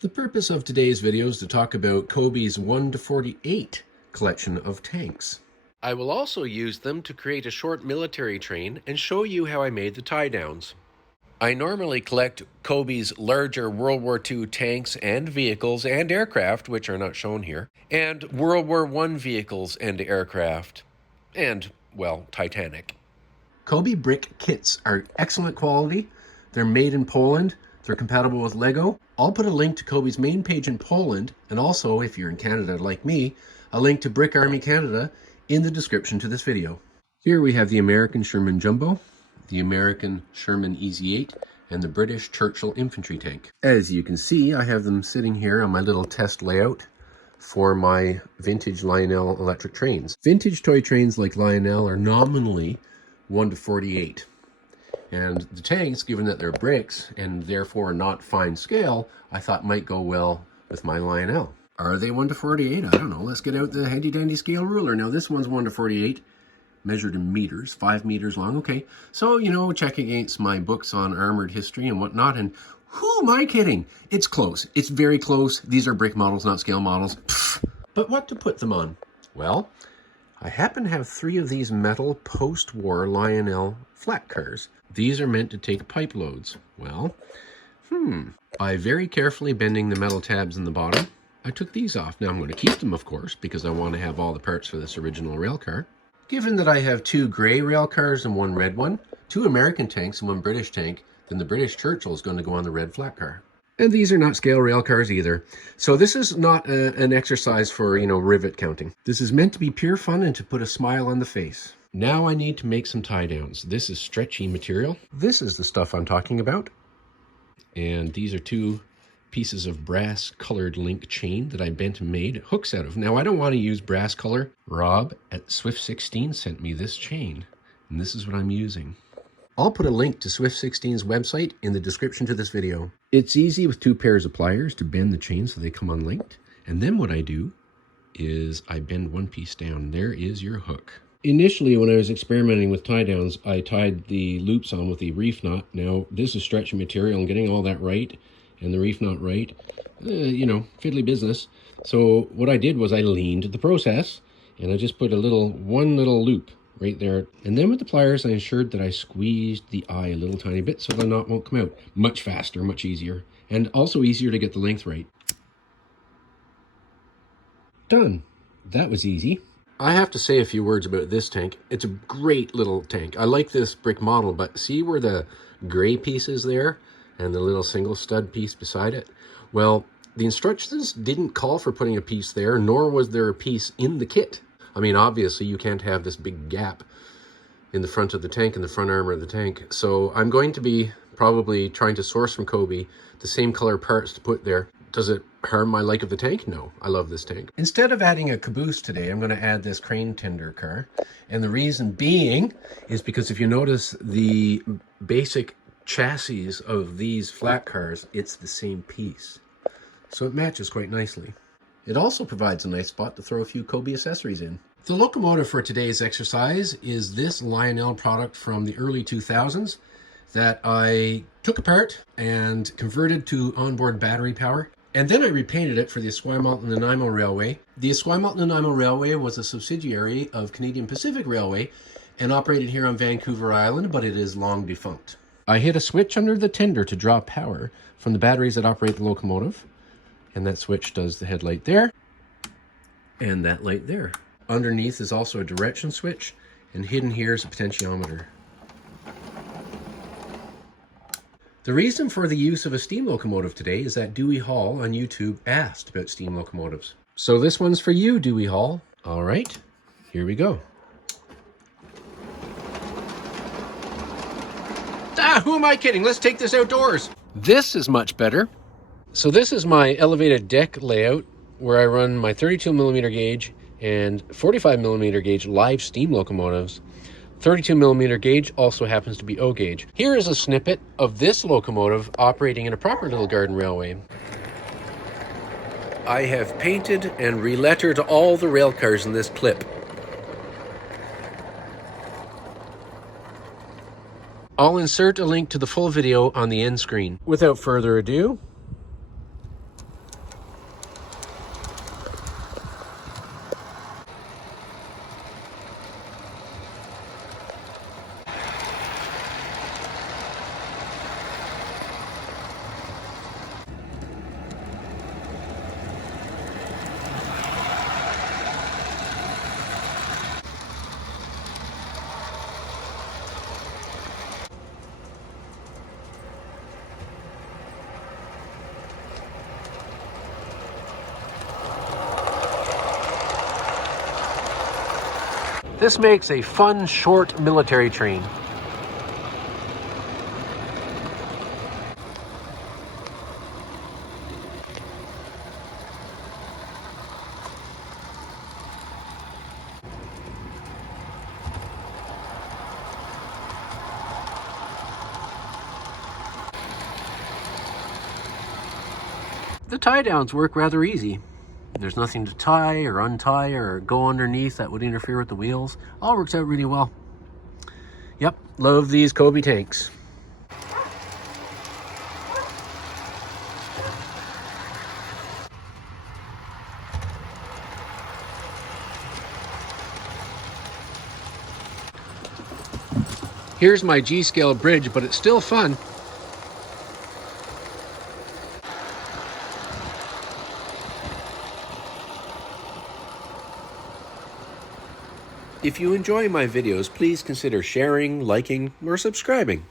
The purpose of today's video is to talk about COBI's 1 to 48 collection of tanks. I will also use them to create a short military train and show you how I made the tie-downs. I normally collect COBI's larger World War II tanks and vehicles and aircraft, which are not shown here, and World War I vehicles and aircraft, and, well, Titanic. COBI brick kits are excellent quality. They're made in Poland. They're compatible with Lego. I'll put a link to COBI's main page in Poland, and also, if you're in Canada like me, a link to Brick Army Canada in the description to this video. Here we have the American Sherman Jumbo, the American Sherman Easy 8, and the British Churchill infantry tank. As you can see, I have them sitting here on my little test layout for my vintage Lionel Electric Trains. Vintage toy trains like Lionel are nominally 1 to 48. And the tanks, given that they're bricks and therefore not fine scale, I thought might go well with my Lionel. Are they 1 to 48? I don't know. Let's get out the handy dandy scale ruler. Now this one's 1 to 48, measured in meters, 5 meters long. Okay, so, you know, check against my books on armored history and whatnot, and who am I kidding? It's close. It's very close. These are brick models, not scale models. Pfft. But what to put them on? Well, I happen to have 3 of these metal post-war Lionel flat cars. These are meant to take pipe loads. Well, by very carefully bending the metal tabs in the bottom, I took these off. Now I'm going to keep them, of course, because I want to have all the parts for this original rail car. Given that I have 2 gray rail cars and 1 red one, 2 American tanks and 1 British tank, then the British Churchill is going to go on the red flat car. And these are not scale rail cars either. So this is not an exercise for, rivet counting. This is meant to be pure fun and to put a smile on the face. Now I need to make some tie downs. This is stretchy material. This is the stuff I'm talking about. And these are 2 pieces of brass colored link chain that I bent and made hooks out of. Now I don't want to use brass color. Rob at Swift 16 sent me this chain, and this is what I'm using. I'll put a link to Swift 16's website in the description to this video. It's easy with 2 pairs of pliers to bend the chain so they come unlinked. And then what I do is I bend one piece down. There is your hook. Initially, when I was experimenting with tie downs, I tied the loops on with the reef knot. Now, this is stretchy material, and getting all that right and the reef knot right, fiddly business. So what I did was I leaned the process, and I just put one little loop right there. And then with the pliers, I ensured that I squeezed the eye a little tiny bit so the knot won't come out. Much faster, much easier, and also easier to get the length right. Done. That was easy. I have to say a few words about this tank. It's a great little tank. I like this brick model, but see where the gray piece is there and the little single stud piece beside it? Well, the instructions didn't call for putting a piece there, nor was there a piece in the kit. I mean, obviously you can't have this big gap in the front of the tank, in the front armor of the tank. So I'm going to be probably trying to source from COBI the same color parts to put there. Does it harm my like of the tank? No, I love this tank. Instead of adding a caboose today, I'm going to add this crane tender car. And the reason being is because if you notice the basic chassis of these flat cars, it's the same piece. So it matches quite nicely. It also provides a nice spot to throw a few COBI accessories in. The locomotive for today's exercise is this Lionel product from the early 2000s that I took apart and converted to onboard battery power. And then I repainted it for the Esquimalt and Nanaimo Railway. The Esquimalt and Nanaimo Railway was a subsidiary of Canadian Pacific Railway and operated here on Vancouver Island, but it is long defunct. I hit a switch under the tender to draw power from the batteries that operate the locomotive. And that switch does the headlight there and that light there. Underneath is also a direction switch, and hidden here is a potentiometer. The reason for the use of a steam locomotive today is that Dewey Hall on YouTube asked about steam locomotives. So this one's for you, Dewey Hall. All right, here we go. Who am I kidding? Let's take this outdoors. This is much better. So this is my elevated deck layout where I run my 32mm gauge and 45mm gauge live steam locomotives. 32mm gauge also happens to be O gauge. Here is a snippet of this locomotive operating in a proper little garden railway. I have painted and relettered all the rail cars in this clip. I'll insert a link to the full video on the end screen. Without further ado, This makes a fun, short military train. The tie downs work rather easy. There's nothing to tie or untie or go underneath that would interfere with the wheels. All works out really well. Yep, love these COBI tanks. Here's my G-scale bridge, but it's still fun. If you enjoy my videos, please consider sharing, liking, or subscribing.